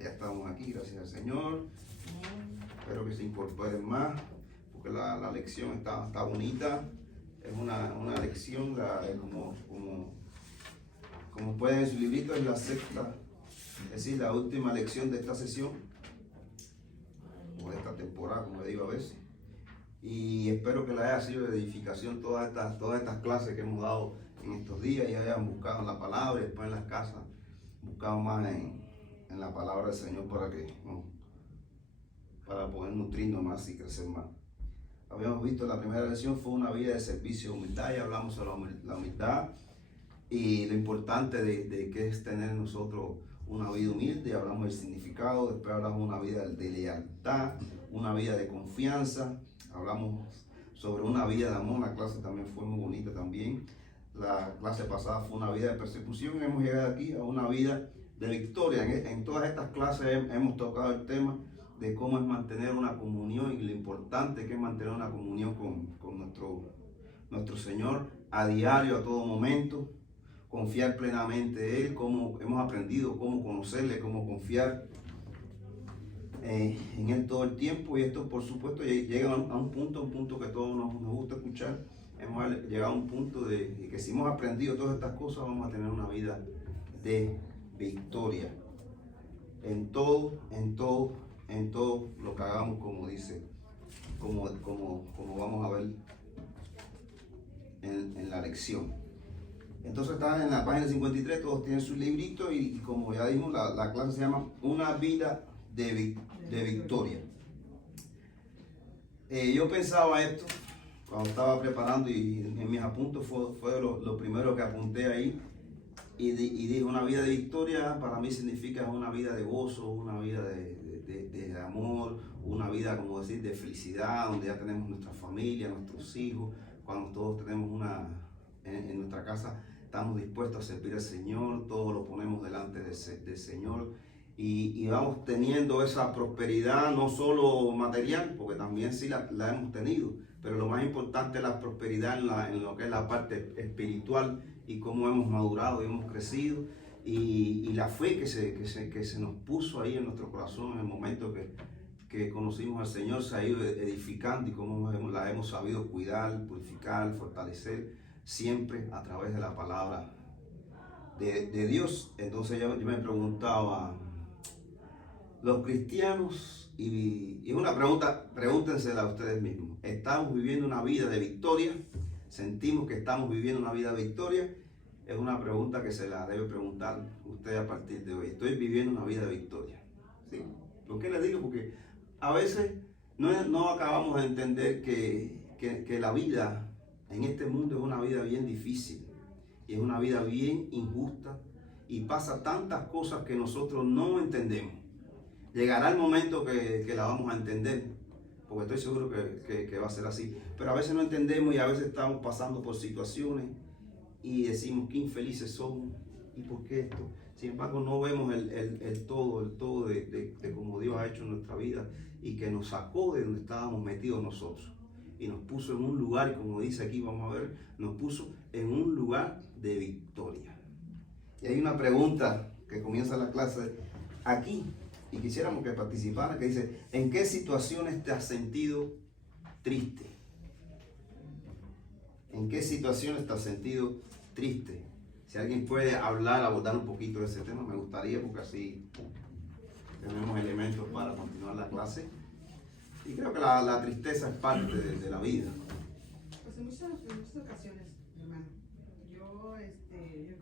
Ya estamos aquí, gracias al Señor. Espero que se incorporen más, porque la lección está bonita. Es una lección, como pueden en su librito, es la sexta, es decir, la última lección de esta sesión, o de esta temporada, como le digo a veces. Y espero que les haya sido de edificación todas estas clases que hemos dado en estos días y hayan buscado en la palabra y después en las casas, buscado más en la palabra del Señor para poder nutrirnos más y crecer más. Habíamos visto la primera lección fue una vida de servicio y humildad, y hablamos sobre la humildad y lo importante de qué es tener nosotros una vida humilde. Hablamos del significado, después hablamos de una vida de lealtad, una vida de confianza, hablamos sobre una vida de amor. La clase también fue muy bonita también. La clase pasada fue una vida de persecución, hemos llegado aquí a una vida de victoria. En todas estas clases hemos tocado el tema de cómo es mantener una comunión y lo importante que es mantener una comunión con nuestro Señor a diario, a todo momento, confiar plenamente en Él, cómo hemos aprendido cómo conocerle, cómo confiar en Él todo el tiempo. Y esto, por supuesto, llega a un punto que todos nos gusta escuchar. Hemos llegado a un punto de que si hemos aprendido todas estas cosas, vamos a tener una vida de victoria en todo lo que hagamos, como dice, como vamos a ver en la lección. Entonces está en la página 53, todos tienen su librito y como ya dijimos, la clase se llama Una vida de victoria. Yo pensaba esto cuando estaba preparando y en mis apuntes fue lo primero que apunté ahí. Y dije, una vida de victoria para mí significa una vida de gozo, una vida de amor, una vida, como decir, de felicidad, donde ya tenemos nuestra familia, nuestros hijos, cuando todos tenemos en nuestra casa, estamos dispuestos a servir al Señor, todo lo ponemos delante del Señor y vamos teniendo esa prosperidad, no solo material, porque también sí la hemos tenido, pero lo más importante es la prosperidad en lo que es la parte espiritual y cómo hemos madurado y hemos crecido y la fe que se nos puso ahí en nuestro corazón en el momento que conocimos al Señor se ha ido edificando y cómo la hemos sabido cuidar, purificar, fortalecer siempre a través de la palabra de Dios. Entonces yo me preguntaba, los cristianos, y es una pregunta, pregúntensela a ustedes mismos, ¿estamos viviendo una vida de victoria? ¿Sentimos que estamos viviendo una vida de victoria? Es una pregunta que se la debe preguntar usted a partir de hoy. ¿Estoy viviendo una vida de victoria? ¿Sí? ¿Por qué les digo? Porque a veces no acabamos de entender que la vida en este mundo es una vida bien difícil y es una vida bien injusta y pasa tantas cosas que nosotros no entendemos. Llegará el momento que la vamos a entender, porque estoy seguro que va a ser así. Pero a veces no entendemos y a veces estamos pasando por situaciones y decimos qué infelices somos y por qué esto. Sin embargo, no vemos el todo de cómo Dios ha hecho en nuestra vida y que nos sacó de donde estábamos metidos nosotros y nos puso en un lugar, y como dice aquí, vamos a ver, nos puso en un lugar de victoria. Y hay una pregunta que comienza la clase aquí y quisiéramos que participara, que dice, ¿en qué situaciones te has sentido triste? ¿En qué situaciones te has sentido triste? Si alguien puede abordar un poquito de ese tema, me gustaría, porque así tenemos elementos para continuar la clase. Y creo que la tristeza es parte de la vida. Pues en muchas ocasiones, hermano, yo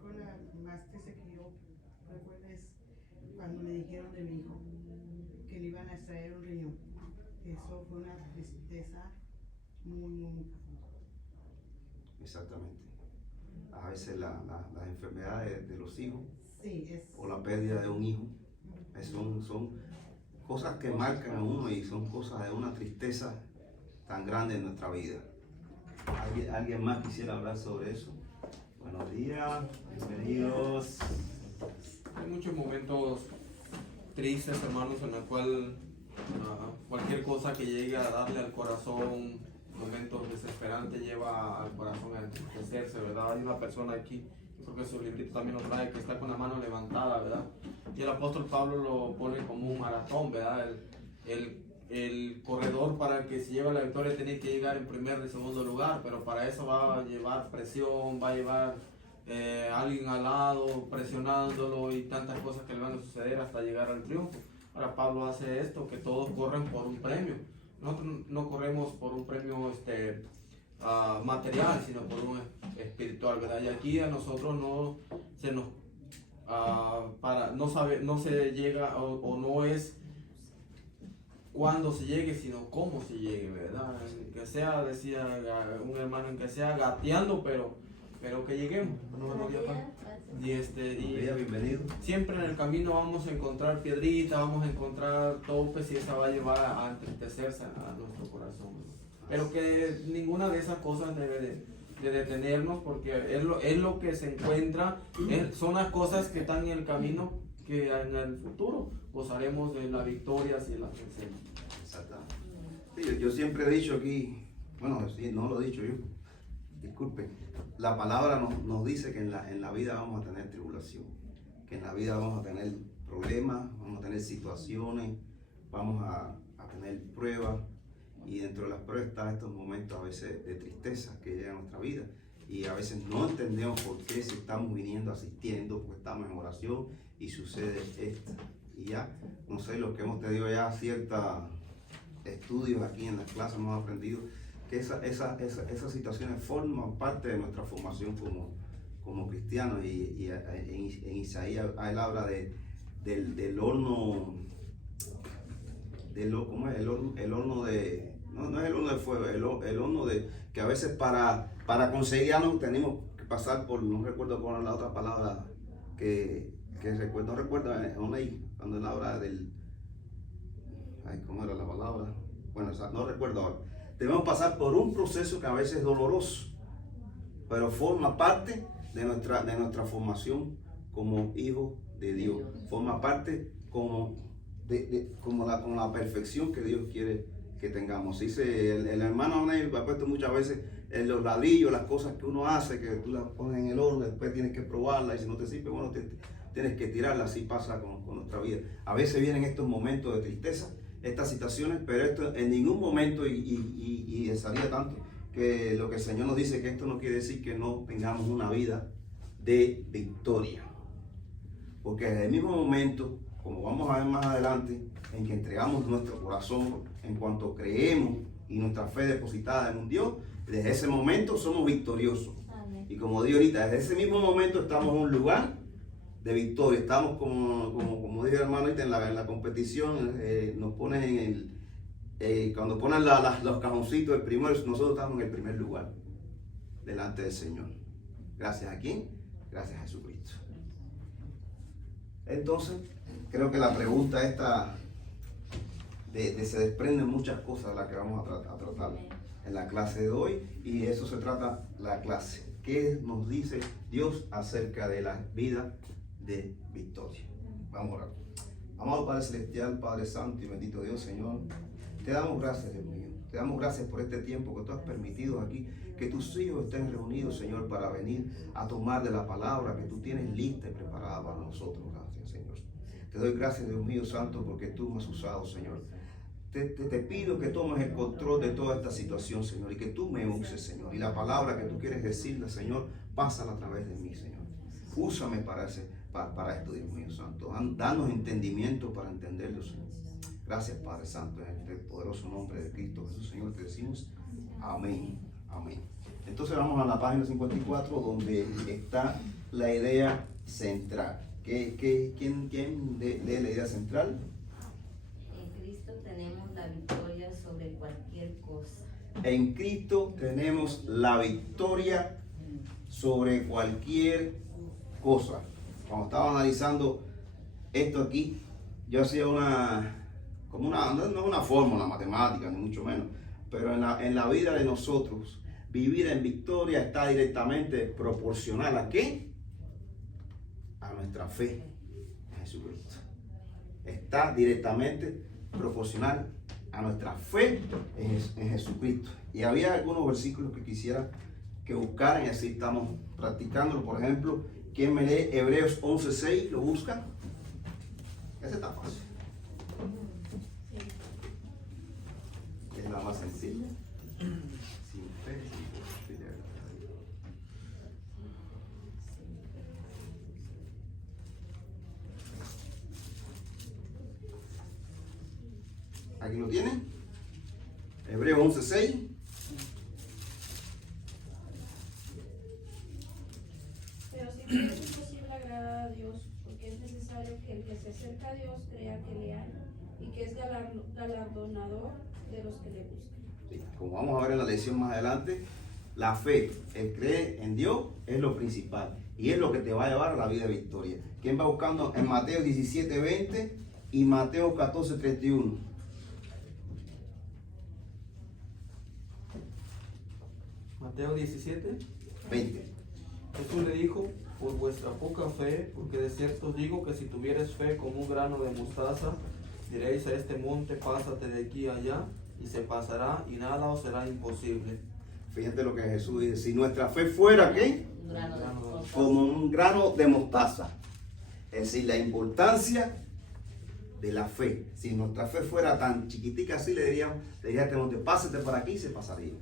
con la más triste que yo recuerdo es cuando me dijeron de mi hijo que le iban a extraer un riñón. Eso fue una tristeza muy profunda. Exactamente. A veces las enfermedades de los hijos, sí, o la pérdida de un hijo, son cosas que marcan a uno y son cosas de una tristeza tan grande en nuestra vida. ¿Alguien más quisiera hablar sobre eso? Buenos días, bienvenidos. Hay muchos momentos tristes, hermanos, en el cual cualquier cosa que llegue a darle al corazón, momentos desesperantes, lleva al corazón a entristecerse, ¿verdad? Hay una persona aquí, yo creo que su librito también lo trae, que está con la mano levantada, ¿verdad? y el apóstol Pablo lo pone como un maratón, ¿verdad? El corredor para que se lleve la victoria tiene que llegar en primer y segundo lugar, pero para eso va a llevar presión, va a llevar alguien al lado presionándolo y tantas cosas que le van a suceder hasta llegar al triunfo. Ahora Pablo hace esto, que todos corren por un premio. Nosotros no corremos por un premio material, sino por un espiritual, ¿verdad? Y aquí a nosotros no se nos no se llega o no es cuando se llegue, sino cómo se llegue, ¿verdad? Que sea, decía un hermano, en que sea gateando, pero que lleguemos. Bienvenido. Siempre en el camino vamos a encontrar piedritas, vamos a encontrar topes y esa va a llevar a entristecerse a nuestro corazón. Pero que ninguna de esas cosas debe de detenernos, porque es lo que se encuentra, son las cosas que están en el camino, que en el futuro gozaremos de la victoria si las vencemos. Exactamente. Sí, yo siempre he dicho aquí, bueno, sí, no lo he dicho yo, disculpen, la palabra nos dice que en la vida vamos a tener tribulación, que en la vida vamos a tener problemas, vamos a tener situaciones, vamos a tener pruebas, y dentro de las pruebas están estos momentos a veces de tristeza que llegan a nuestra vida, y a veces no entendemos por qué, si estamos viniendo, asistiendo, porque estamos en oración y sucede esto. Y ya, no sé, los que hemos tenido ya ciertos estudios aquí en las clases, hemos aprendido que esas situaciones forman parte de nuestra formación como cristianos. Y en Isaías él habla del horno, ¿cómo es? El horno de, no es el horno de fuego, el horno de, que a veces para conseguir algo tenemos que pasar por, no recuerdo cuál es la otra palabra que recuerdo, no recuerdo, cuando él habla del, ¿cómo era la palabra? Bueno, no recuerdo ahora. Debemos pasar por un proceso que a veces es doloroso, pero forma parte de nuestra formación como hijos de Dios. Forma parte como la perfección que Dios quiere que tengamos. Dice el hermano Oney, ha puesto muchas veces en los ladrillos, las cosas que uno hace, que tú las pones en el horno, después tienes que probarla y si no te sirve, bueno, tienes que tirarla. Así pasa con nuestra vida. A veces vienen estos momentos de tristeza, estas situaciones, pero esto en ningún momento, y salía tanto, que lo que el Señor nos dice, que esto no quiere decir que no tengamos una vida de victoria. Porque en el mismo momento, como vamos a ver más adelante, en que entregamos nuestro corazón, en cuanto creemos y nuestra fe depositada en un Dios, desde ese momento somos victoriosos. Amén. Y como digo ahorita, desde ese mismo momento estamos en un lugar de victoria. Estamos como dije hermano ahorita, en la competición, nos ponen cuando ponen los cajoncitos, el primero, nosotros estamos en el primer lugar delante del Señor. ¿Gracias a quién? Gracias a Jesucristo. Entonces, creo que la pregunta esta se desprenden muchas cosas de las que vamos a tratar en la clase de hoy, y de eso se trata la clase. ¿Qué nos dice Dios acerca de la vida de victoria? Vamos a orar. Amado Padre Celestial, Padre Santo y bendito Dios, Señor, te damos gracias, Dios mío. Te damos gracias por este tiempo que tú has permitido aquí, que tus hijos estén reunidos, Señor, para venir a tomar de la palabra que tú tienes lista y preparada para nosotros. Gracias, Señor. Te doy gracias, Dios mío santo, porque tú me has usado, Señor. Te pido que tomes el control de toda esta situación, Señor, y que tú me uses, Señor. Y la palabra que tú quieres decirle, Señor, pásala a través de mí, Señor. Úsame para esto, Dios mío santo. Danos entendimiento para entenderlo, Señor. Gracias, Padre Santo, en el poderoso nombre de Cristo Jesús, Señor, te decimos amén, amén. Entonces vamos a la página 54, donde está la idea central. ¿Quién lee la idea central? En Cristo tenemos la victoria sobre cualquier cosa. En Cristo tenemos la victoria sobre cualquier cosa. Cuando estaba analizando esto aquí, yo hacía no es una fórmula matemática, ni mucho menos, pero en la vida de nosotros, vivir en victoria está directamente proporcional ¿a qué? A nuestra fe en Jesucristo. Está directamente proporcional a nuestra fe en Jesucristo. Y había algunos versículos que quisiera que buscaran, y así estamos practicándolo. Por ejemplo, ¿quién me lee Hebreos 11:6? ¿Lo busca? Esa está fácil. Es la más sencilla. Sin fe, sin posibilidad. Aquí lo tienen. Hebreos 11:6. Pero si no es imposible agradar a Dios, porque es necesario que el que se acerca a Dios crea que le hay y que es galardonador de los que le buscan. Sí, como vamos a ver en la lección más adelante, la fe, el creer en Dios es lo principal y es lo que te va a llevar a la vida de victoria. ¿Quién va buscando en Mateo 17:20 y Mateo 14:31? Mateo 17. 20. Jesús le dijo, por vuestra poca fe, porque de cierto os digo que si tuvieres fe como un grano de mostaza, diréis a este monte, pásate de aquí a allá, y se pasará, y nada os será imposible. Fíjate lo que Jesús dice, si nuestra fe fuera, ¿qué? Un grano de mostaza. Como un grano de mostaza. Es decir, la importancia de la fe. Si nuestra fe fuera tan chiquitica así, le diría a este monte, pásate por aquí y se pasaría.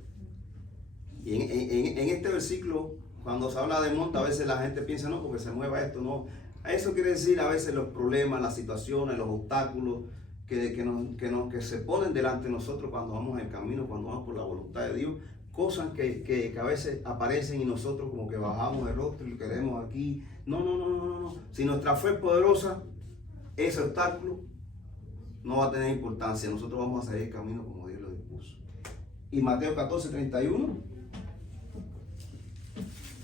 Y en este versículo, cuando se habla de monte, a veces la gente piensa, no, porque se mueva esto, no. Eso quiere decir a veces los problemas, las situaciones, los obstáculos que se ponen delante de nosotros cuando vamos en el camino, cuando vamos por la voluntad de Dios. Cosas que a veces aparecen y nosotros como que bajamos el rostro y lo queremos aquí. No. Si nuestra fe es poderosa, ese obstáculo no va a tener importancia. Nosotros vamos a seguir el camino como Dios lo dispuso. Y Mateo 14:31.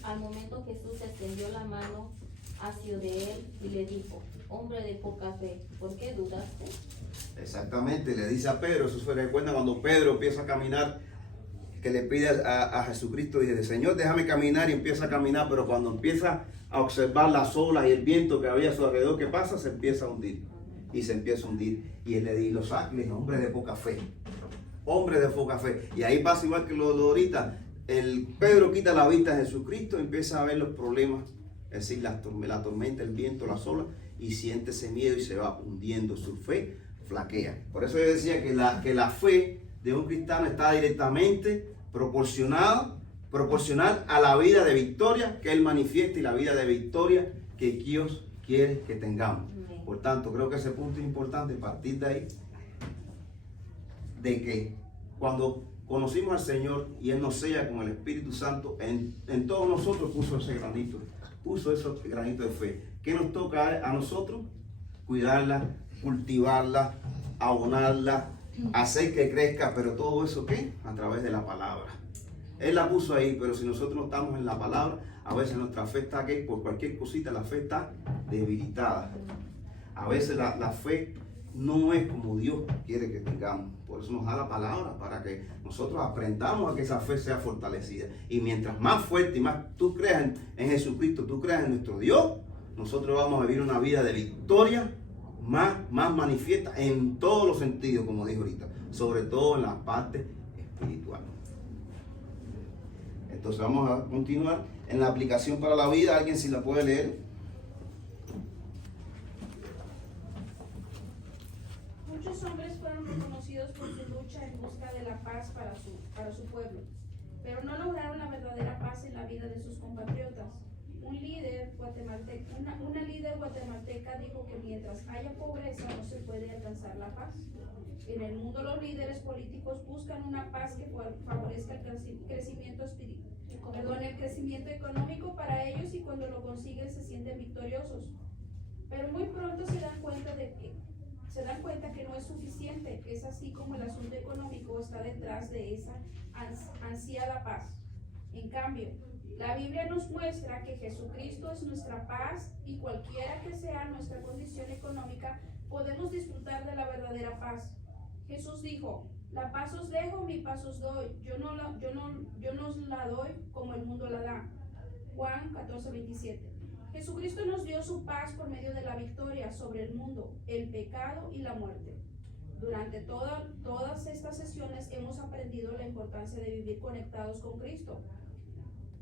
Al momento Jesús extendió la mano hacia de él y le dijo, hombre de poca fe, ¿por qué dudaste? Exactamente, le dice a Pedro, eso se recuerda cuando Pedro empieza a caminar, que le pide a Jesucristo, dice, Señor, déjame caminar, y empieza a caminar, pero cuando empieza a observar las olas y el viento que había a su alrededor, ¿qué pasa? Se empieza a hundir, y se empieza a hundir, y él le dice, hombre de poca fe, hombre de poca fe, y ahí pasa igual que lo de ahorita. Pedro quita la vista de Jesucristo, empieza a ver los problemas, es decir, la tormenta, el viento, las olas, y siente ese miedo y se va hundiendo, su fe flaquea. Por eso yo decía que la fe de un cristiano está directamente proporcional a la vida de victoria que él manifiesta y la vida de victoria que Dios quiere que tengamos. Por tanto, creo que ese punto es importante, partir de ahí, de que cuando conocimos al Señor y Él nos sella con el Espíritu Santo, en todos nosotros puso ese granito de fe. ¿Qué nos toca a nosotros? Cuidarla, cultivarla, abonarla, hacer que crezca, pero todo eso ¿qué? A través de la palabra. Él la puso ahí, pero si nosotros no estamos en la palabra, a veces nuestra fe está ¿qué? Por cualquier cosita la fe está debilitada. A veces la fe no es como Dios quiere que tengamos. Por eso nos da la palabra, para que nosotros aprendamos a que esa fe sea fortalecida. Y mientras más fuerte y más tú creas en Jesucristo, tú creas en nuestro Dios, nosotros vamos a vivir una vida de victoria más manifiesta en todos los sentidos, como dijo ahorita, sobre todo en la parte espiritual. Entonces vamos a continuar en la aplicación para la vida. ¿Alguien si la puede leer? Muchos hombres fueron reconocidos por su lucha en busca de la paz para su pueblo, pero no lograron la verdadera paz en la vida de sus compatriotas. Una líder guatemalteca dijo que mientras haya pobreza no se puede alcanzar la paz. En el mundo los líderes políticos buscan una paz que favorezca el crecimiento económico para ellos, y cuando lo consiguen se sienten victoriosos. Pero muy pronto se dan cuenta que no es suficiente. Es así como el asunto económico está detrás de esa ansiada paz. En cambio, la Biblia nos muestra que Jesucristo es nuestra paz, y cualquiera que sea nuestra condición económica, podemos disfrutar de la verdadera paz. Jesús dijo, la paz os dejo, mi paz os doy. Yo no os la doy como el mundo la da. Juan 14:27. Jesucristo nos dio su paz por medio de la victoria sobre el mundo, el pecado y la muerte. Durante todas estas sesiones hemos aprendido la importancia de vivir conectados con Cristo.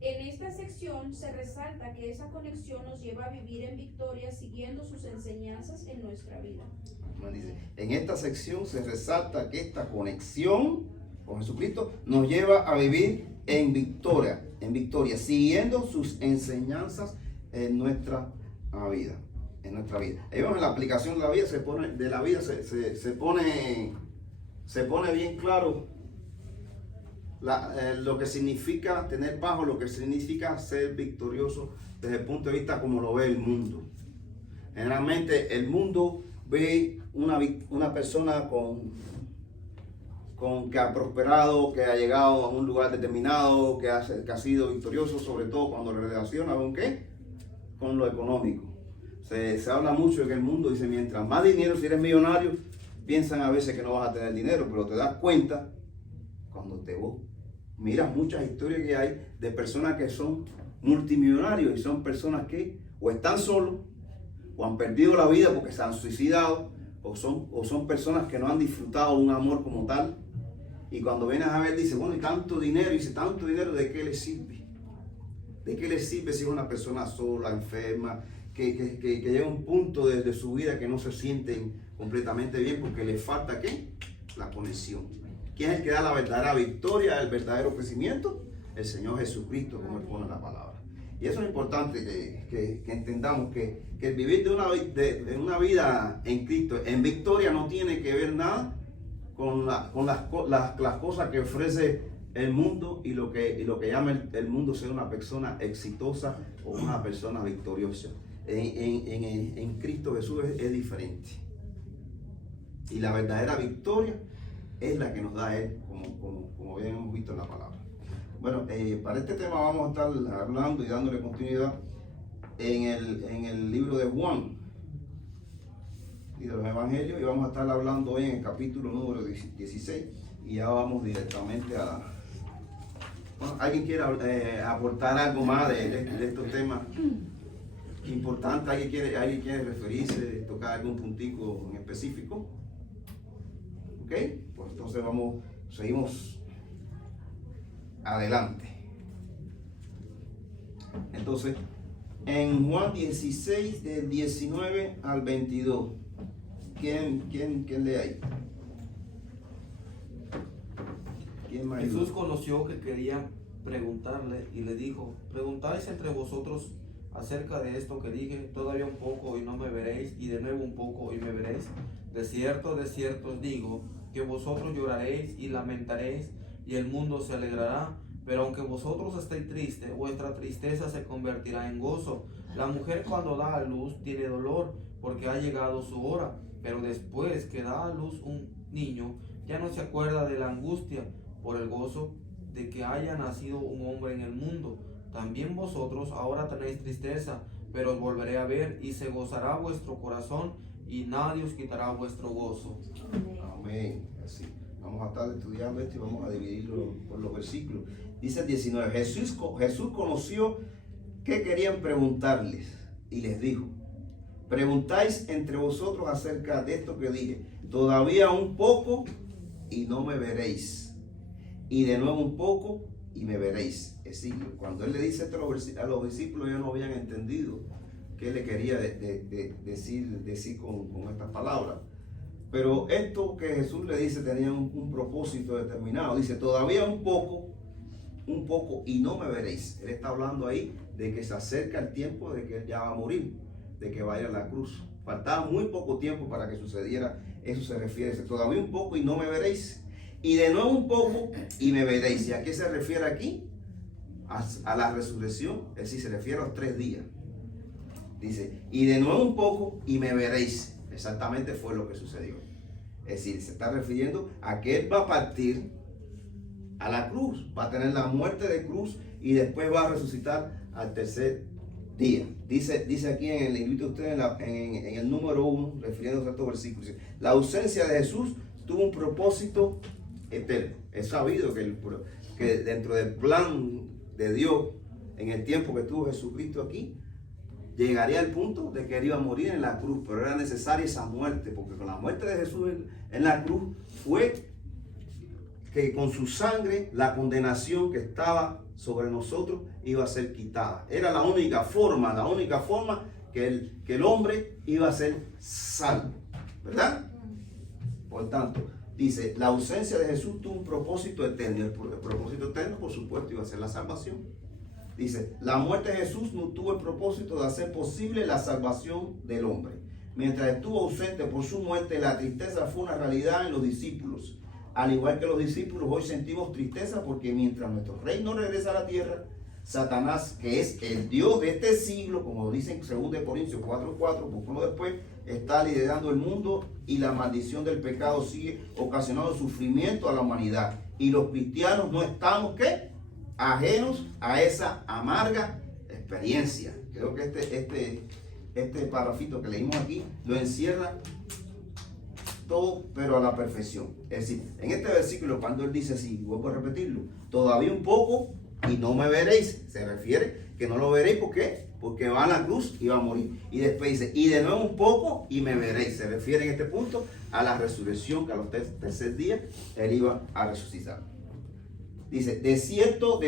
En esta sección se resalta que esa conexión nos lleva a vivir en victoria siguiendo sus enseñanzas en nuestra vida. Dice, en esta sección se resalta que esta conexión con Jesucristo nos lleva a vivir en victoria, siguiendo sus enseñanzas en nuestra vida. Ahí vemos en la aplicación de la vida, se pone bien claro lo que significa tener bajo, lo que significa ser victorioso desde el punto de vista como lo ve el mundo. Generalmente el mundo ve una persona que ha prosperado, que ha llegado a un lugar determinado, que ha sido victorioso, sobre todo cuando lo relaciona con ¿qué? Con lo económico. Se habla mucho de que el mundo dice, mientras más dinero, si eres millonario, piensan a veces que no vas a tener dinero, pero te das cuenta cuando miras muchas historias que hay de personas que son multimillonarios y son personas que o están solos o han perdido la vida porque se han suicidado o son personas que no han disfrutado un amor como tal, y cuando vienes a ver dice, bueno, y tanto dinero, ¿de qué le sirve? ¿De qué le sirve si es una persona sola, enferma, que llega a un punto de su vida que no se sienten completamente bien porque le falta ¿qué? La conexión? ¿Quién es el que da la verdadera victoria, el verdadero crecimiento? El Señor Jesucristo, como Él pone la palabra. Y eso es importante que entendamos que el vivir de una vida en Cristo, en victoria, no tiene que ver nada con las cosas que ofrece el mundo y lo que llama el mundo ser una persona exitosa o una persona victoriosa. En Cristo Jesús es diferente. Y la verdadera victoria es la que nos da Él, como bien hemos visto en la palabra. Bueno, para este tema vamos a estar hablando y dándole continuidad en el libro de Juan y de los evangelios, y vamos a estar hablando hoy en el capítulo número 16, y ya vamos directamente a bueno, ¿alguien quiere aportar algo más de estos temas importantes? ¿Alguien quiere referirse, tocar algún puntico en específico? ¿Ok? Pues entonces seguimos adelante. Entonces, en Juan 16, del 19 al 22, ¿quién lee ahí? ¿Quién más? Jesús conoció que querían preguntarle y le dijo, preguntáis entre vosotros acerca de esto que dije, todavía un poco y no me veréis, y de nuevo un poco y me veréis. De cierto os digo, que vosotros lloraréis y lamentaréis, y el mundo se alegrará, pero aunque vosotros estéis tristes, vuestra tristeza se convertirá en gozo. La mujer cuando da a luz tiene dolor, porque ha llegado su hora, pero después que da a luz un niño, ya no se acuerda de la angustia por el gozo de que haya nacido un hombre en el mundo. También vosotros ahora tenéis tristeza, pero os volveré a ver, y se gozará vuestro corazón, y nadie os quitará vuestro gozo. Amén. Así. Vamos a estar estudiando esto y vamos a dividirlo por los versículos. Dice el 19, Jesús conoció que querían preguntarles y les dijo, preguntáis entre vosotros acerca de esto que dije, todavía un poco y no me veréis, y de nuevo un poco y me veréis. Es decir, cuando Él le dice esto a los discípulos, ellos no habían entendido qué le quería decir con estas palabras. Pero esto que Jesús le dice tenía un propósito determinado. Dice, todavía un poco y no me veréis. Él está hablando ahí de que se acerca el tiempo de que Él ya va a morir, de que va a ir a la cruz. Faltaba muy poco tiempo para que sucediera. Eso se refiere. Dice, todavía un poco y no me veréis. Y de nuevo un poco y me veréis. ¿Y a qué se refiere aquí? A la resurrección. Es decir, se refiere a los 3 días. Dice, y de nuevo un poco y me veréis. Exactamente fue lo que sucedió. Es decir, se está refiriendo a que Él va a partir a la cruz, va a tener la muerte de cruz y después va a resucitar al 3er día. Dice aquí en el invito a ustedes en el número 1, refiriéndose a estos versículos, la ausencia de Jesús tuvo un propósito eterno. Es sabido que dentro del plan de Dios, en el tiempo que tuvo Jesucristo aquí, llegaría al punto de que Él iba a morir en la cruz, pero era necesaria esa muerte, porque con la muerte de Jesús en la cruz fue que con su sangre la condenación que estaba sobre nosotros iba a ser quitada. Era la única forma que el hombre iba a ser salvo, ¿verdad? Por tanto, dice, la ausencia de Jesús tuvo un propósito eterno. El propósito eterno, por supuesto, iba a ser la salvación. Dice, la muerte de Jesús no tuvo el propósito de hacer posible la salvación del hombre. Mientras estuvo ausente por su muerte, la tristeza fue una realidad en los discípulos. Al igual que los discípulos, hoy sentimos tristeza porque mientras nuestro rey no regresa a la tierra, Satanás, que es el Dios de este siglo, como dicen en 2 Corintios 4:4, poco después, está liderando el mundo y la maldición del pecado sigue ocasionando sufrimiento a la humanidad. Y los cristianos no estamos, ¿qué? Ajenos a esa amarga experiencia. Creo que este parrafito que leímos aquí lo encierra todo, pero a la perfección. Es decir, en este versículo, cuando él dice así, vuelvo a repetirlo, todavía un poco y no me veréis, se refiere que no lo veréis. ¿Por qué? Porque va a la cruz y va a morir. Y después dice, y de nuevo un poco y me veréis. Se refiere en este punto a la resurrección, que a los tercer día él iba a resucitar. Dice, de cierto,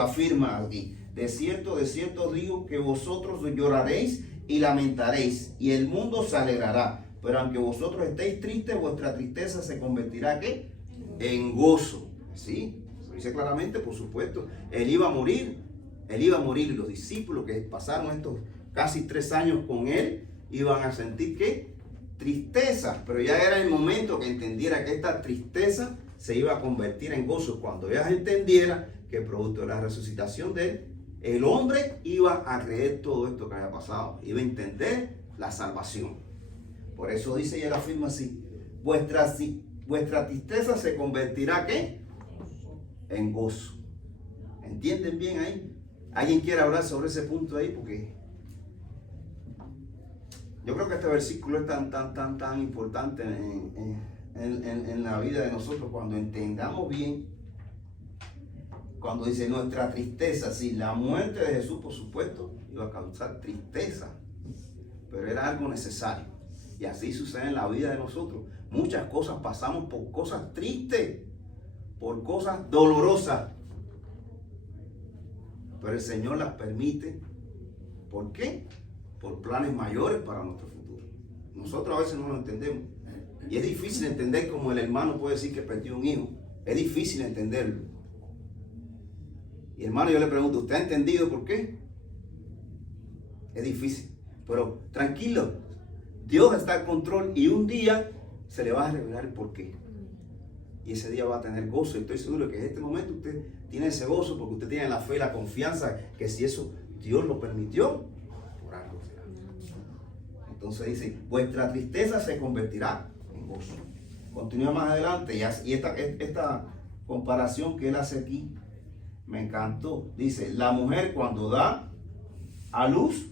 afirma aquí, de cierto os digo que vosotros lloraréis y lamentaréis, y el mundo se alegrará. Pero aunque vosotros estéis tristes, vuestra tristeza se convertirá, ¿qué? En gozo. ¿Sí? Lo dice claramente, por supuesto. Él iba a morir. Y los discípulos que pasaron estos casi 3 años con él, iban a sentir, ¿qué? Tristeza. Pero ya era el momento que entendiera que esta tristeza se iba a convertir en gozo. Cuando ella entendiera que producto de la resucitación de él, el hombre iba a creer todo esto que había pasado. Iba a entender la salvación. Por eso dice y él afirma así, vuestra tristeza se convertirá, ¿qué? En gozo. ¿Entienden bien ahí? ¿Alguien quiere hablar sobre ese punto ahí? Porque yo creo que este versículo es tan importante en la vida de nosotros. Cuando entendamos bien, cuando dice nuestra tristeza, sí, la muerte de Jesús, por supuesto, iba a causar tristeza, pero era algo necesario. Y así sucede en la vida de nosotros. Muchas cosas pasamos por cosas tristes, por cosas dolorosas. Pero el Señor las permite. ¿Por qué? Por planes mayores para nuestro futuro. Nosotros a veces no lo entendemos. Y es difícil entender como el hermano puede decir que perdió un hijo. Es difícil entenderlo. Y hermano, yo le pregunto, ¿usted ha entendido por qué? Es difícil. Pero tranquilo. Dios está al control y un día se le va a revelar el porqué. Y ese día va a tener gozo. Y estoy seguro que en este momento usted tiene ese gozo porque usted tiene la fe y la confianza que si eso Dios lo permitió, por algo será. Entonces dice, vuestra tristeza se convertirá en gozo. Continúa más adelante y esta comparación que él hace aquí me encantó. Dice, la mujer cuando da a luz,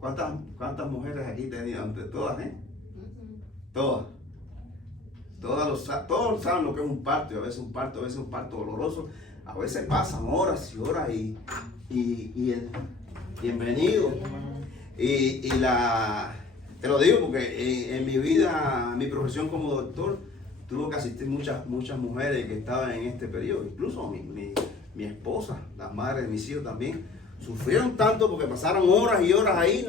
¿cuántas mujeres aquí tenían? Todas, ¿eh? Todas. Todos saben lo que es un parto, y a veces un parto doloroso. A veces pasan horas y horas y bienvenido. Te lo digo porque en mi vida, mi profesión como doctor, tuve que asistir muchas mujeres que estaban en este periodo. Incluso mi esposa, las madres de mis hijos también, sufrieron tanto porque pasaron horas y horas ahí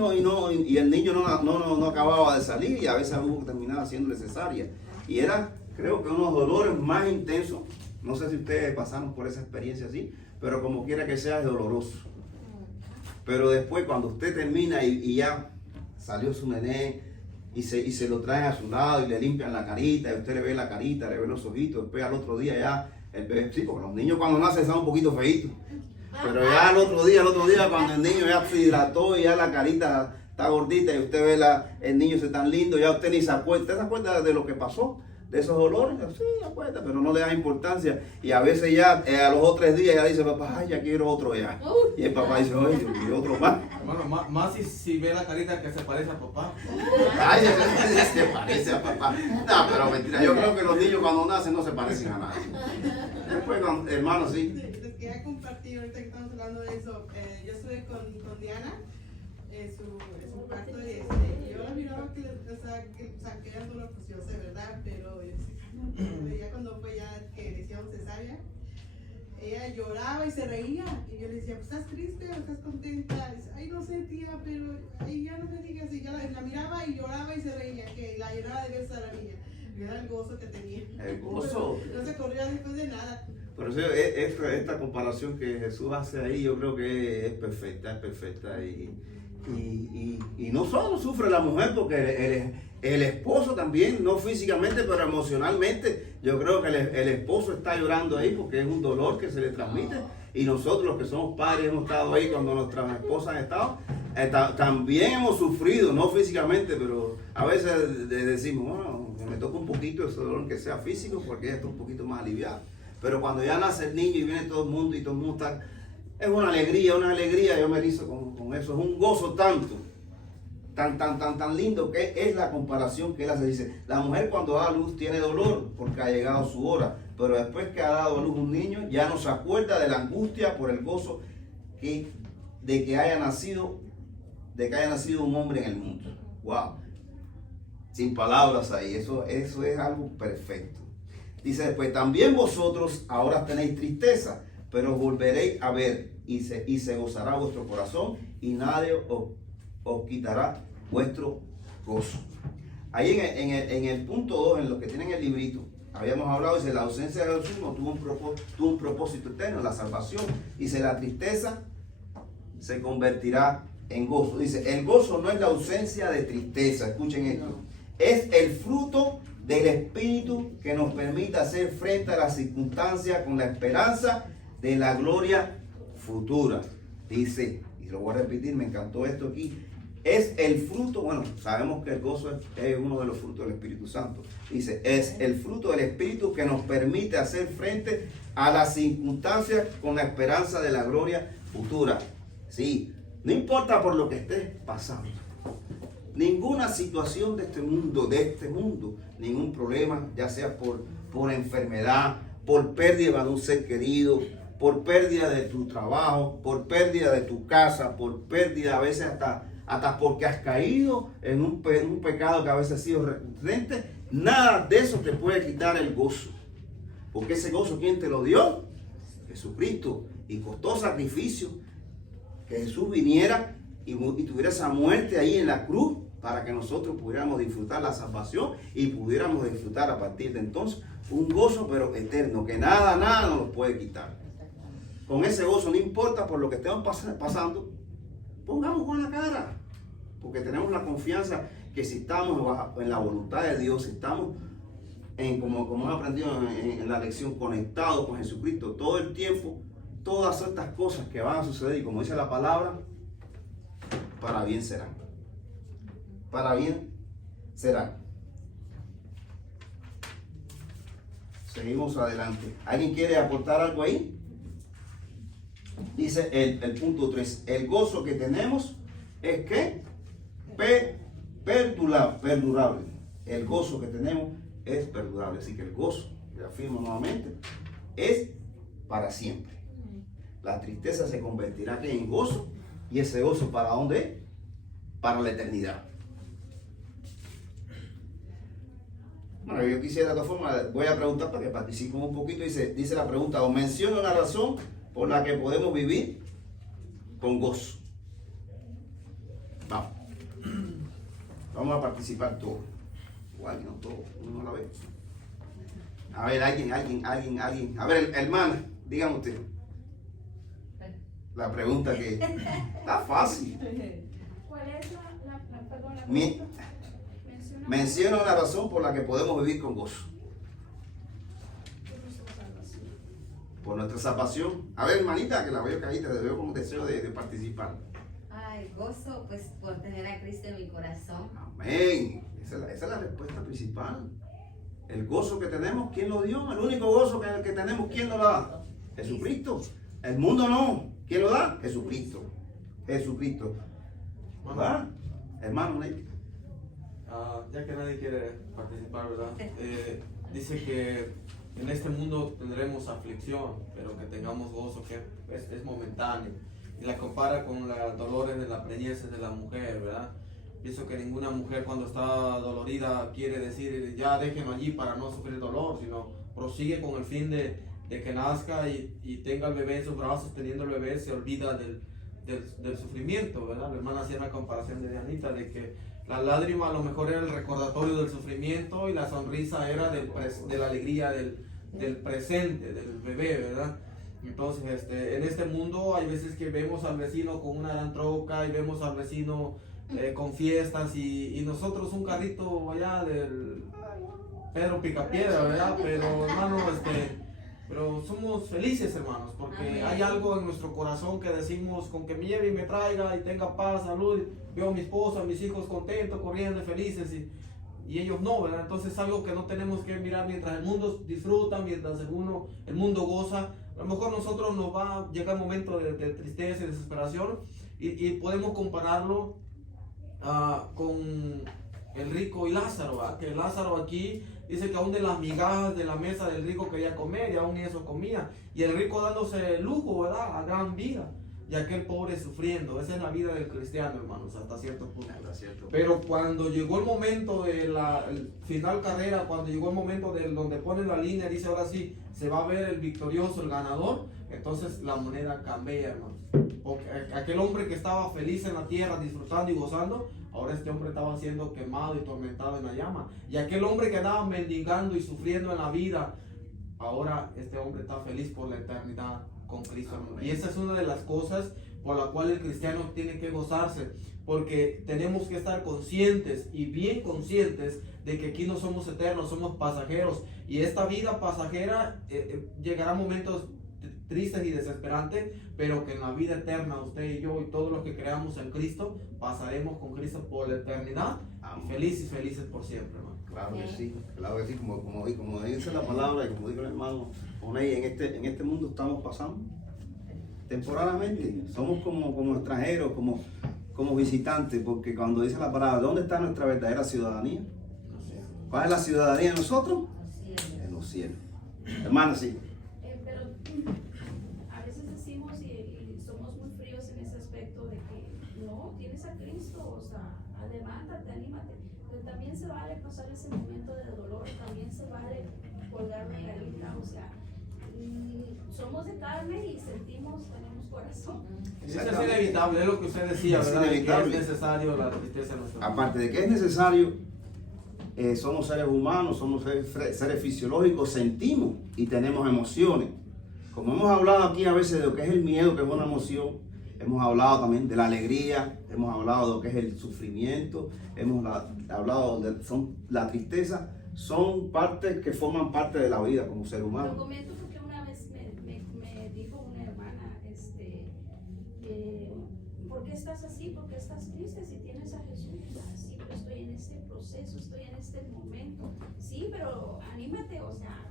y el niño no acababa de salir y a veces hubo que terminar haciéndole cesárea. Y era, creo que unos dolores más intensos. No sé si ustedes pasaron por esa experiencia así, pero como quiera que sea es doloroso. Pero después cuando usted termina y ya salió su nené y se lo traen a su lado y le limpian la carita y usted le ve la carita, le ve los ojitos, después al otro día ya el bebé, sí, porque los niños cuando nacen son un poquito feitos. Pero ya al otro día cuando el niño ya se hidrató y ya la carita está gordita y usted ve el niño se tan lindo, ya usted ni se acuerda. ¿Usted se acuerda de lo que pasó? De esos dolores, sí, acuerda, pero no le da importancia. Y a veces ya a los otros días ya dice, papá, ay, ya quiero otro ya. Y el papá dice, oye, yo quiero otro más. Bueno, más si ve la carita que se parece a papá. Ay, se parece a papá. No, pero mentira, yo creo que los niños cuando nacen no se parecen a nadie. Después, hermano, sí. Les quería compartir, ahorita que estamos hablando de eso, yo estuve con Diana, su parto, y yo la miraba que era dolor, pues yo sé, ¿verdad? Pero ya cuando fue ya que lloraba y se reía. Y yo le decía, pues, ¿estás triste o estás contenta? Dice, ay, no sé, tía, pero ay, ya no me digas. Y ya la miraba y lloraba y se reía, que la llenaba de besos a la niña. Y era el gozo que tenía. El gozo. No se corría después de nada. Por eso esta comparación que Jesús hace ahí, yo creo que es perfecta, es perfecta. Y no solo sufre la mujer, porque el esposo también, no físicamente, pero emocionalmente. Yo creo que el esposo está llorando ahí porque es un dolor que se le transmite. Y nosotros, los que somos padres, hemos estado ahí cuando nuestras esposas han estado. También hemos sufrido, no físicamente, pero a veces decimos, bueno, me toca un poquito ese dolor que sea físico porque ella está un poquito más aliviada. Pero cuando ya nace el niño y viene todo el mundo y todo el mundo está, es una alegría, yo me erizo con eso, es un gozo tan lindo que es la comparación que él hace. Dice, la mujer cuando da a luz tiene dolor porque ha llegado su hora, pero después que ha dado a luz un niño ya no se acuerda de la angustia por el gozo de que haya nacido un hombre en el mundo. Wow, sin palabras ahí, eso es algo perfecto. Dice después, también vosotros ahora tenéis tristeza, pero os volveréis a ver y se gozará vuestro corazón y nadie os quitará vuestro gozo. Ahí en el punto 2, en lo que tienen el librito, habíamos hablado, dice, la ausencia de Jesús no tuvo un propósito eterno, la salvación. Dice, la tristeza se convertirá en gozo. Dice, el gozo no es la ausencia de tristeza, escuchen esto, es el fruto del Espíritu que nos permite hacer frente a las circunstancias con la esperanza de la gloria futura. Dice, y lo voy a repetir, me encantó esto aquí, es el fruto, bueno, sabemos que el gozo es uno de los frutos del Espíritu Santo. Dice, es el fruto del Espíritu que nos permite hacer frente a las circunstancias con la esperanza de la gloria futura. Sí, no importa por lo que estés pasando. Ninguna situación de este mundo, ningún problema, ya sea por enfermedad, por pérdida de un ser querido, por pérdida de tu trabajo, por pérdida de tu casa, por pérdida a veces hasta porque has caído en un pecado que a veces ha sido recurrente, nada de eso te puede quitar el gozo. Porque ese gozo, ¿quién te lo dio? Jesucristo. Y costó sacrificio que Jesús viniera y tuviera esa muerte ahí en la cruz para que nosotros pudiéramos disfrutar la salvación y pudiéramos disfrutar a partir de entonces un gozo pero eterno, que nada nos lo puede quitar. Con ese gozo, no importa por lo que estemos pasando, pongamos buena cara, porque tenemos la confianza que si estamos en la voluntad de Dios, si estamos como hemos aprendido en la lección, conectados con Jesucristo todo el tiempo, todas estas cosas que van a suceder, y como dice la palabra, para bien serán. Para bien serán. Seguimos adelante. ¿Alguien quiere aportar algo ahí? Dice el punto 3. El gozo que tenemos es que perdurable. El gozo que tenemos es perdurable. Así que el gozo, le afirmo nuevamente, es para siempre. La tristeza se convertirá aquí en gozo. ¿Y ese gozo para dónde es? Para la eternidad. Bueno, yo quisiera de todas formas, voy a preguntar para que participen un poquito. Dice la pregunta, o menciona una razón por la que podemos vivir con gozo. Vamos a participar todos. O alguien, no todos, uno a la vez. A ver, alguien. A ver, hermana, dígame usted. La pregunta que está fácil. ¿Cuál es la pregunta? Menciona una razón por la que podemos vivir con gozo. Por nuestra salvación. A ver, hermanita, que la veo caída, te veo como deseo de participar. Ay, gozo, pues por tener a Cristo en mi corazón. Amén. Esa es la respuesta principal. El gozo que tenemos, ¿quién lo dio? El único gozo que tenemos, ¿quién lo da? Jesucristo. El mundo no. ¿Quién lo da? Jesucristo. ¿Verdad? Hermano, Nate. Ya que nadie quiere participar, ¿verdad? Dice que en este mundo tendremos aflicción, pero que tengamos gozo, que es momentáneo. Y la compara con los dolores de la preñez de la mujer, ¿verdad? Pienso que ninguna mujer cuando está dolorida quiere decir, ya déjenlo allí para no sufrir dolor, sino prosigue con el fin de de que nazca y tenga el bebé en sus brazos, teniendo el bebé, se olvida del sufrimiento, ¿verdad? La hermana hacía una comparación de Dianita, de que la lágrima a lo mejor era el recordatorio del sufrimiento y la sonrisa era de la alegría del presente, del bebé, ¿verdad? Entonces, en este mundo hay veces que vemos al vecino con una gran troca y vemos al vecino con fiestas y nosotros un carrito allá del Pedro Picapiedra, ¿verdad? Pero hermano, pero somos felices, hermanos, porque Amén. hay algo en nuestro corazón que decimos, con que me lleve y me traiga y tenga paz, salud, veo a mi esposa, a mis hijos contentos, corriendo, felices y ellos no, ¿verdad? Entonces es algo que no tenemos que mirar mientras el mundo disfruta, mientras el mundo goza. A lo mejor nosotros nos va a llegar un momento de tristeza y desesperación y podemos compararlo con el rico y Lázaro, ¿verdad? Que Lázaro aquí dice que aún de las migajas de la mesa del rico quería comer y aún eso comía. Y el rico dándose lujo, ¿verdad? A gran vida. Y aquel pobre sufriendo. Esa es la vida del cristiano, hermanos, hasta cierto punto. Pero cuando llegó el momento de la final carrera, cuando llegó el momento de donde pone la línea, dice ahora sí, se va a ver el victorioso, el ganador, entonces la moneda cambia, hermanos. Porque aquel hombre que estaba feliz en la tierra, disfrutando y gozando, ahora este hombre estaba siendo quemado y tormentado en la llama. Y aquel hombre que andaba mendigando y sufriendo en la vida, ahora este hombre está feliz por la eternidad con Cristo. Y esa es una de las cosas por la cual el cristiano tiene que gozarse, porque tenemos que estar conscientes y bien conscientes de que aquí no somos eternos, somos pasajeros, y esta vida pasajera llegará momentos tristes y desesperantes, pero que en la vida eterna usted y yo y todos los que creamos en Cristo pasaremos con Cristo por la eternidad. Amén. Y felices por siempre, hermano. Claro que sí, como dice la palabra y como dijo el hermano Oney, en este mundo estamos pasando temporalmente, somos como extranjeros, como visitantes, porque cuando dice la palabra, ¿dónde está nuestra verdadera ciudadanía? ¿Cuál es la ciudadanía de nosotros? En los cielos. Hermano, sí. Pero a veces decimos y somos muy fríos en ese aspecto de que no, tienes a Cristo, o sea, levántate, anímate. Pero también se vale pasar ese momento de dolor, también se vale colgar medallita, o sea, somos de carne y sentimos, tenemos corazón. Eso es inevitable, es lo que usted decía, Es ¿verdad? inevitable. Que es necesario la tristeza en nuestra vida. Aparte de que es necesario, somos seres humanos, somos seres fisiológicos, sentimos y tenemos emociones. Como hemos hablado aquí a veces de lo que es el miedo, que es una emoción, hemos hablado también de la alegría, hemos hablado de lo que es el sufrimiento, hemos hablado de la tristeza, son partes que forman parte de la vida como ser Lo humano. comento porque una vez me dijo una hermana, ¿por qué estás así? ¿Por qué estás triste si tienes a Jesús? Sí, pero estoy en este proceso, estoy en este momento. Sí, pero anímate, o sea,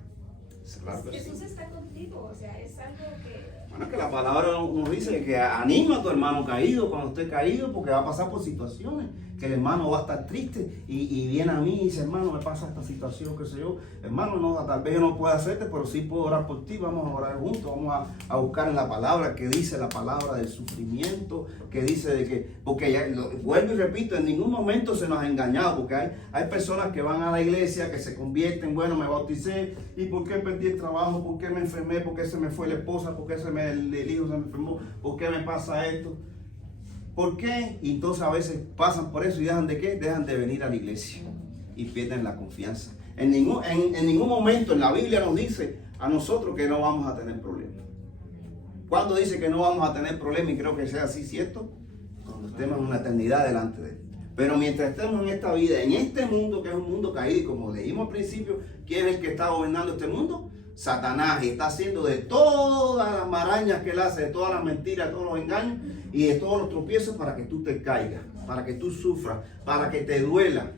Claro que Jesús sí. está contigo, o sea, es algo que... Bueno, que la palabra nos dice que anima a tu hermano caído cuando esté caído, porque va a pasar por situaciones, que el hermano va a estar triste y viene a mí y dice, hermano, me pasa esta situación, qué sé yo. Hermano, no, tal vez yo no pueda hacerte, pero sí puedo orar por ti, vamos a orar juntos, vamos a buscar en la palabra, que dice la palabra del sufrimiento, que dice de que, porque ya, vuelvo y repito, en ningún momento se nos ha engañado, porque hay personas que van a la iglesia, que se convierten, bueno, me bauticé, ¿y por qué perdí el trabajo? ¿Por qué me enfermé? ¿Por qué se me fue la esposa? ¿Por qué el hijo se me enfermó? ¿Por qué me pasa esto? ¿Por qué? Y entonces a veces pasan por eso y dejan de qué? Dejan de venir a la iglesia y pierden la confianza. En ningún momento en la Biblia nos dice a nosotros que no vamos a tener problemas. ¿Cuándo dice que no vamos a tener problemas? Y creo que sea así, ¿cierto? Cuando estemos en la eternidad delante de Él. Pero mientras estemos en esta vida, en este mundo que es un mundo caído, y como leímos al principio, ¿quién es el que está gobernando este mundo? Satanás, y está haciendo de todas las marañas que él hace, de todas las mentiras, de todos los engaños y de todos los tropiezos para que tú te caigas, para que tú sufras, para que te duela.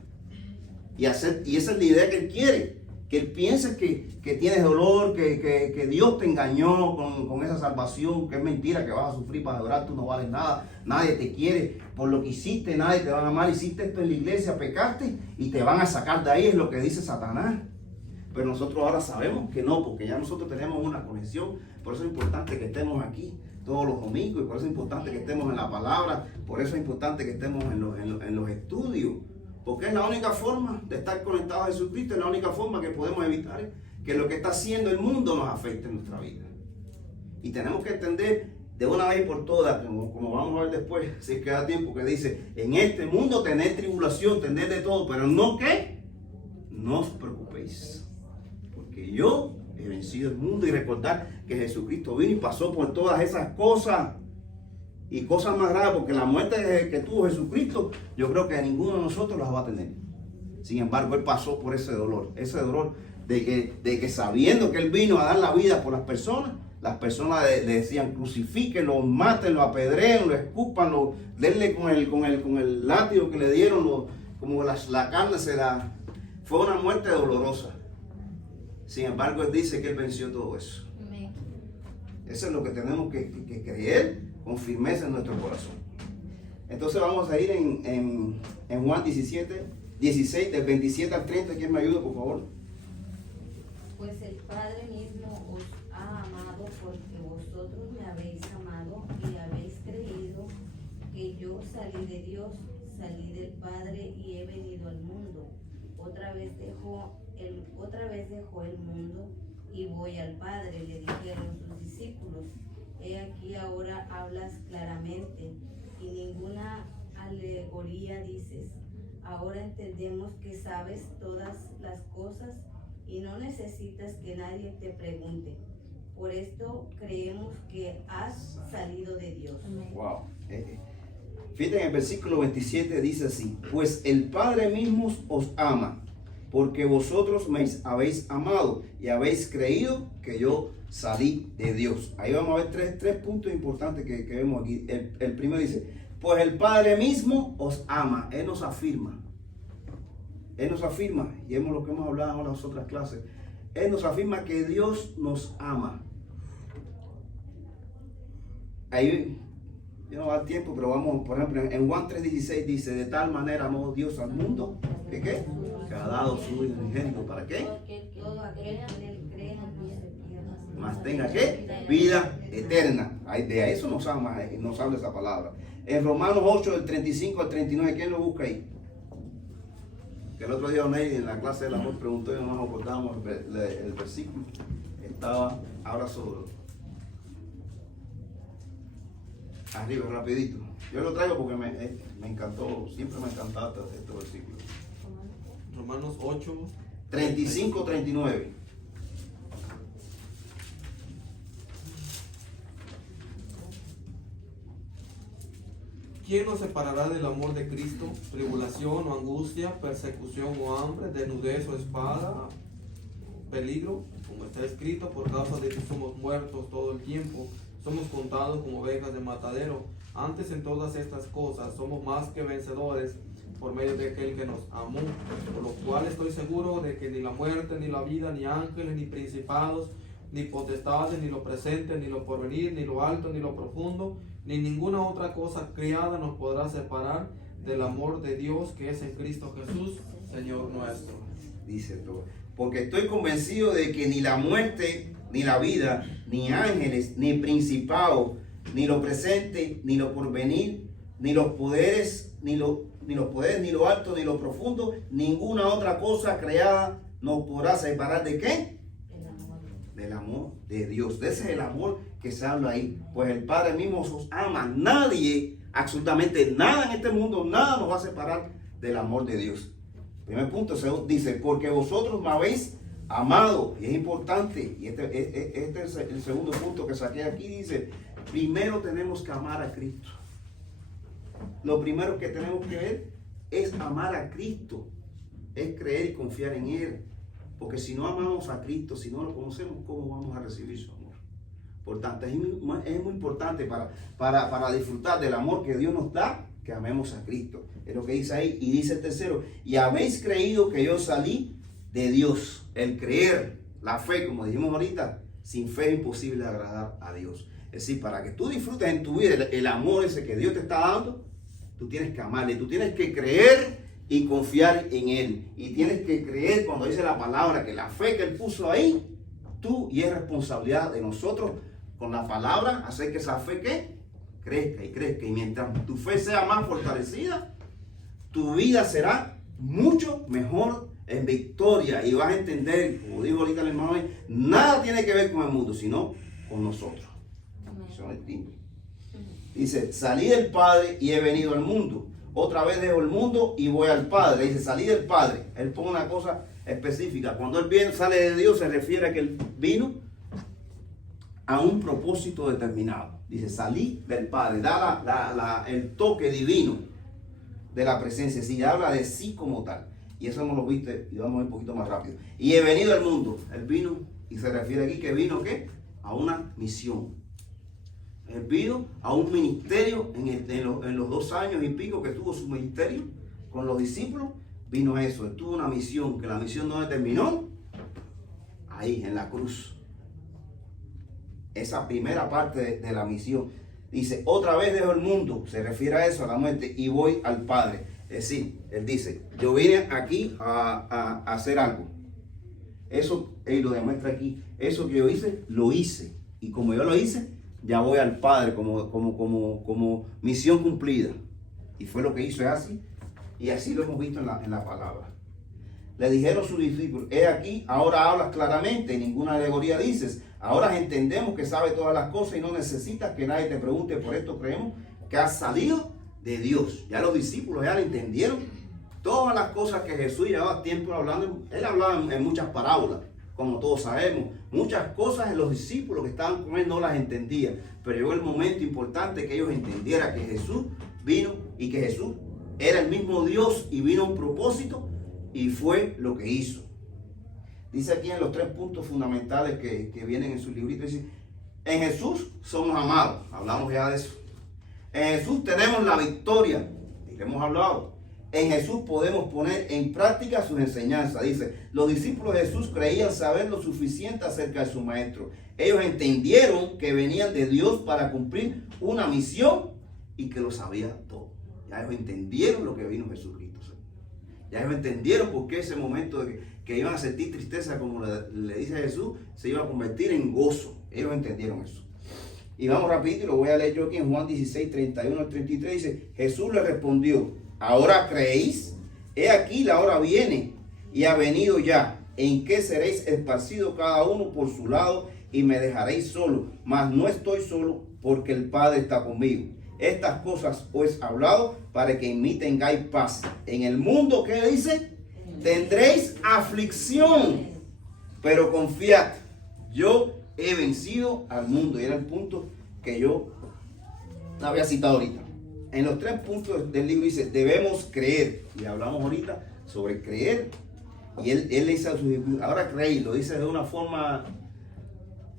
Y esa es la idea que él quiere, que él piense que tienes dolor, que Dios te engañó con esa salvación, que es mentira, que vas a sufrir para adorar, tú no vales nada, nadie te quiere por lo que hiciste, nadie te va a amar, hiciste esto en la iglesia, pecaste y te van a sacar de ahí, es lo que dice Satanás. Pero nosotros ahora sabemos que no, porque ya nosotros tenemos una conexión. Por eso es importante que estemos aquí todos los domingos, y por eso es importante que estemos en la palabra, por eso es importante que estemos en los estudios, Porque es la única forma de estar conectados a Jesucristo, es la única forma que podemos evitar que lo que está haciendo el mundo nos afecte en nuestra vida. Y tenemos que entender de una vez por todas, como vamos a ver después, si queda tiempo, que dice, en este mundo tener tribulación, tener de todo, pero no que no os preocupéis. Porque yo he vencido el mundo, y recordar que Jesucristo vino y pasó por todas esas cosas. Y cosas más graves, porque la muerte que tuvo Jesucristo, yo creo que ninguno de nosotros las va a tener. Sin embargo, Él pasó por ese dolor de que sabiendo que Él vino a dar la vida por las personas le decían, crucifíquenlo, mátenlo, apedreen, lo escupan, denle con el látigo que le dieron, como la carne se da. Fue una muerte dolorosa. Sin embargo, Él dice que Él venció todo eso. Amén. Eso es lo que tenemos que creer con firmeza en nuestro corazón. Entonces vamos a ir en Juan 16, del 27 al 30. ¿Quién me ayuda, por favor? Pues el Padre mismo os ha amado porque vosotros me habéis amado y habéis creído que yo salí de Dios, salí del Padre y he venido al mundo. Otra vez dejó el mundo y voy al Padre, le dijeron sus discípulos. He aquí ahora hablas claramente y ninguna alegoría dices. Ahora entendemos que sabes todas las cosas y no necesitas que nadie te pregunte. Por esto creemos que has salido de Dios. Wow. Fíjate, en el versículo 27 dice así: pues el Padre mismo os ama, porque vosotros me habéis amado y habéis creído que yo salí de Dios. Ahí vamos a ver tres puntos importantes que vemos aquí. El primero dice, pues el Padre mismo os ama. Él nos afirma. Él nos afirma, y vemos lo que hemos hablado en las otras clases. Él nos afirma que Dios nos ama. Ahí, yo no va a dar tiempo, pero vamos, por ejemplo, en Juan 3:16 dice, de tal manera amó Dios al mundo, que ¿qué? Que ha dado su unigénito. ¿Para qué? Todo aquel que en él cree no se pierda, Más tenga ¿qué? Vida eterna. De eso nos habla esa palabra. En Romanos 8, del 35 al 39, ¿quién lo busca ahí? Que el otro día Oney en la clase del amor preguntó y no nos acordamos el versículo. Estaba ahora sobre. Arriba, rapidito. Yo lo traigo porque me encantó, siempre me encantaba este versículo. Romanos 8, 35, 39. ¿Quién nos separará del amor de Cristo? ¿Tribulación o angustia, persecución o hambre, desnudez o espada, peligro? Como está escrito, por causa de que somos muertos todo el tiempo, somos contados como ovejas de matadero. Antes en todas estas cosas somos más que vencedores por medio de aquel que nos amó. Por lo cual estoy seguro de que ni la muerte, ni la vida, ni ángeles, ni principados, ni potestades, ni lo presente, ni lo porvenir, ni lo alto, ni lo profundo, ni ninguna otra cosa creada nos podrá separar del amor de Dios que es en Cristo Jesús, Señor nuestro. Dice todo. Porque estoy convencido de que ni la muerte, ni la vida, ni ángeles, ni principados, ni lo presente, ni lo porvenir, ni los poderes, ni lo alto, ni lo profundo, ninguna otra cosa creada nos podrá separar ¿de qué? Del amor de Dios. Ese es el amor que se habla ahí. Pues el Padre mismo os ama. Nadie, absolutamente nada en este mundo, nada nos va a separar del amor de Dios. Primer punto dice, porque vosotros me habéis amado. Y es importante. Y este es el segundo punto que saqué aquí. Dice, primero tenemos que amar a Cristo. Lo primero que tenemos que ver es amar a Cristo. Es creer y confiar en Él. Porque si no amamos a Cristo, si no lo conocemos, ¿cómo vamos a recibir su amor? Por tanto, es muy importante para disfrutar del amor que Dios nos da, que amemos a Cristo. Es lo que dice ahí. Y dice el tercero, y habéis creído que yo salí de Dios. El creer, la fe, como dijimos ahorita, sin fe es imposible agradar a Dios. Es decir, para que tú disfrutes en tu vida el amor ese que Dios te está dando, tú tienes que amarle, tú tienes que creer y confiar en Él. Y tienes que creer cuando dice la palabra que la fe que Él puso ahí, tú, y es responsabilidad de nosotros con la palabra hacer que esa fe que crezca y crezca. Y mientras tu fe sea más fortalecida, tu vida será mucho mejor en victoria. Y vas a entender, como dijo ahorita el hermano, nada tiene que ver con el mundo, sino con nosotros. Eso es distinto. Dice, salí del Padre y he venido al mundo. Otra vez dejo el mundo y voy al Padre. Dice, salí del Padre. Él pone una cosa específica. Cuando él viene, sale de Dios, se refiere a que él vino a un propósito determinado. Dice, salí del Padre. Da el toque divino de la presencia. Si habla de sí como tal. Y eso hemos lo visto y vamos a ir un poquito más rápido. Y he venido al mundo. Él vino y se refiere aquí que vino ¿qué? A una misión. Él vino a un ministerio en los 2 años y pico que tuvo su ministerio con los discípulos. Vino a eso. Él tuvo una misión, que la misión no determinó ahí en la cruz. Esa primera parte de la misión. Dice, otra vez dejo el mundo. Se refiere a eso, a la muerte, y voy al Padre. Es decir, él dice, yo vine aquí a hacer algo. Eso, él lo demuestra aquí. Eso que yo hice, lo hice. Y como yo lo hice, ya voy al Padre como misión cumplida. Y fue lo que hizo, es así. Y así lo hemos visto en la palabra. Le dijeron sus discípulos, he aquí, ahora hablas claramente, ninguna alegoría dices. Ahora entendemos que sabes todas las cosas y no necesitas que nadie te pregunte. Por esto creemos que has salido de Dios. Ya los discípulos ya lo entendieron. Todas las cosas que Jesús llevaba tiempo hablando. Él hablaba en muchas parábolas, como todos sabemos. Muchas cosas en los discípulos que estaban con él no las entendían. Pero llegó el momento importante que ellos entendieran que Jesús vino y que Jesús era el mismo Dios y vino a un propósito y fue lo que hizo. Dice aquí en los 3 puntos fundamentales que vienen en su librito, dice, en Jesús somos amados. Hablamos ya de eso. En Jesús tenemos la victoria. Y le hemos hablado. En Jesús podemos poner en práctica sus enseñanzas. Dice, los discípulos de Jesús creían saber lo suficiente acerca de su maestro. Ellos entendieron que venían de Dios para cumplir una misión y que lo sabía todo. Ya ellos entendieron lo que vino Jesucristo. Ya ellos entendieron por qué ese momento de que iban a sentir tristeza, como le dice Jesús, se iba a convertir en gozo. Ellos entendieron eso. Y vamos rapidito, y lo voy a leer yo aquí en Juan 16, 31 al 33. Dice, Jesús le respondió, ¿ahora creéis? He aquí la hora viene y ha venido ya, en que seréis esparcidos cada uno por su lado y me dejaréis solo. Mas no estoy solo, porque el Padre está conmigo. Estas cosas os he hablado para que en mí tengáis paz. En el mundo, ¿qué dice? Tendréis aflicción, pero confiad, yo he vencido al mundo. Y era el punto que yo había citado ahorita. En los 3 puntos del libro dice, debemos creer. Y hablamos ahorita sobre creer. Y él le dice a sus discípulos, ahora creéis. Lo dice de una forma,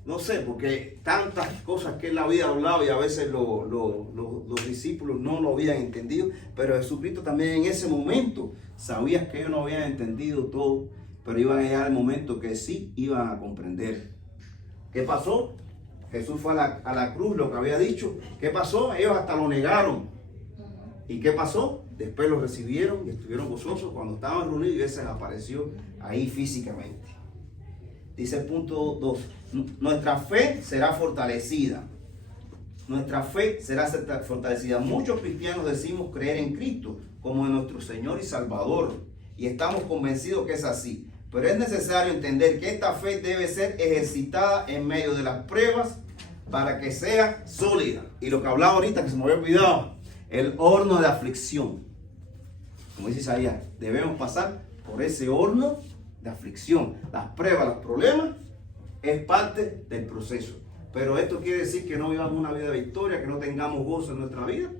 no sé, porque tantas cosas que él había hablado y a veces los discípulos no lo habían entendido. Pero Jesucristo también en ese momento sabía que ellos no habían entendido todo. Pero iban a llegar el momento que sí iban a comprender. ¿Qué pasó? Jesús fue a la cruz, lo que había dicho. ¿Qué pasó? Ellos hasta lo negaron. ¿Y qué pasó? Después lo recibieron y estuvieron gozosos cuando estaban reunidos y él se les apareció ahí físicamente. Dice el punto 2. Nuestra fe será fortalecida. Nuestra fe será fortalecida. Muchos cristianos decimos creer en Cristo como en nuestro Señor y Salvador. Y estamos convencidos que es así. Pero es necesario entender que esta fe debe ser ejercitada en medio de las pruebas para que sea sólida. Y lo que hablaba ahorita, que se me había olvidado, el horno de aflicción. Como dice Isaías, debemos pasar por ese horno de aflicción. Las pruebas, los problemas, es parte del proceso. Pero esto quiere decir que no vivamos una vida de victoria, que no tengamos gozo en nuestra vida.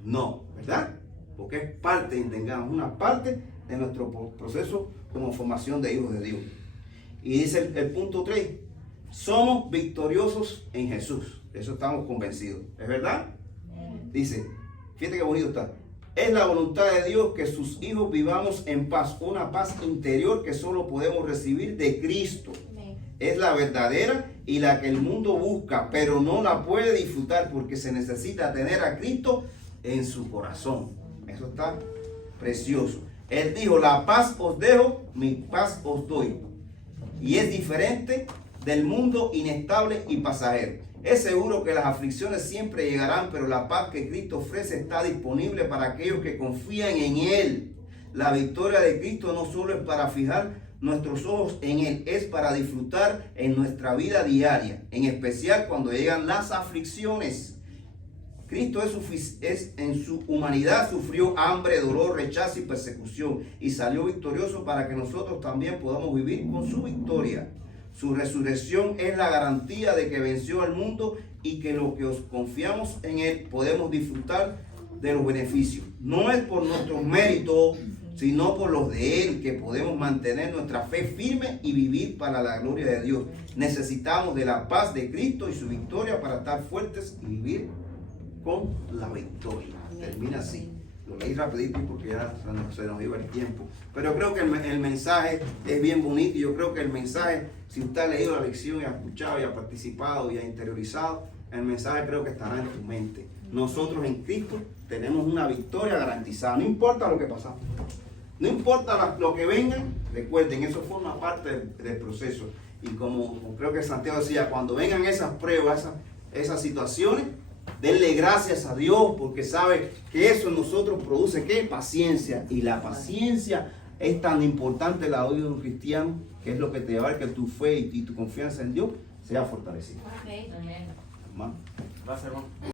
No, ¿verdad? Porque es parte, y tengamos una parte de nuestro proceso como formación de hijos de Dios. Y dice el punto 3, somos victoriosos en Jesús. Eso estamos convencidos. ¿Es verdad? Dice, fíjate qué bonito está. Es la voluntad de Dios que sus hijos vivamos en paz, una paz interior que solo podemos recibir de Cristo. Es la verdadera y la que el mundo busca, pero no la puede disfrutar porque se necesita tener a Cristo en su corazón. Eso está precioso. Él dijo, la paz os dejo, mi paz os doy. Y es diferente del mundo inestable y pasajero. Es seguro que las aflicciones siempre llegarán, pero la paz que Cristo ofrece está disponible para aquellos que confían en Él. La victoria de Cristo no solo es para fijar nuestros ojos en Él, es para disfrutar en nuestra vida diaria, en especial cuando llegan las aflicciones. Cristo en su humanidad sufrió hambre, dolor, rechazo y persecución y salió victorioso para que nosotros también podamos vivir con su victoria. Su resurrección es la garantía de que venció al mundo y que los que os confiamos en Él podemos disfrutar de los beneficios. No es por nuestros méritos, sino por los de Él que podemos mantener nuestra fe firme y vivir para la gloria de Dios. Necesitamos de la paz de Cristo y su victoria para estar fuertes y vivir con la victoria. Termina así. Lo leí rapidito porque ya se nos iba el tiempo. Pero creo que el mensaje es bien bonito. Y yo creo que el mensaje, si usted ha leído la lección y ha escuchado y ha participado y ha interiorizado, el mensaje creo que estará en tu mente. Nosotros en Cristo tenemos una victoria garantizada. No importa lo que pasamos. No importa lo que venga, recuerden, eso forma parte del proceso. Y como creo que Santiago decía, cuando vengan esas pruebas, esas situaciones, denle gracias a Dios porque sabe que eso en nosotros produce ¿qué? Paciencia. Y la paciencia es tan importante la vida de un cristiano, que es lo que te va a dar que tu fe y tu confianza en Dios sea fortalecida. Amén. Hermano. Gracias, hermano.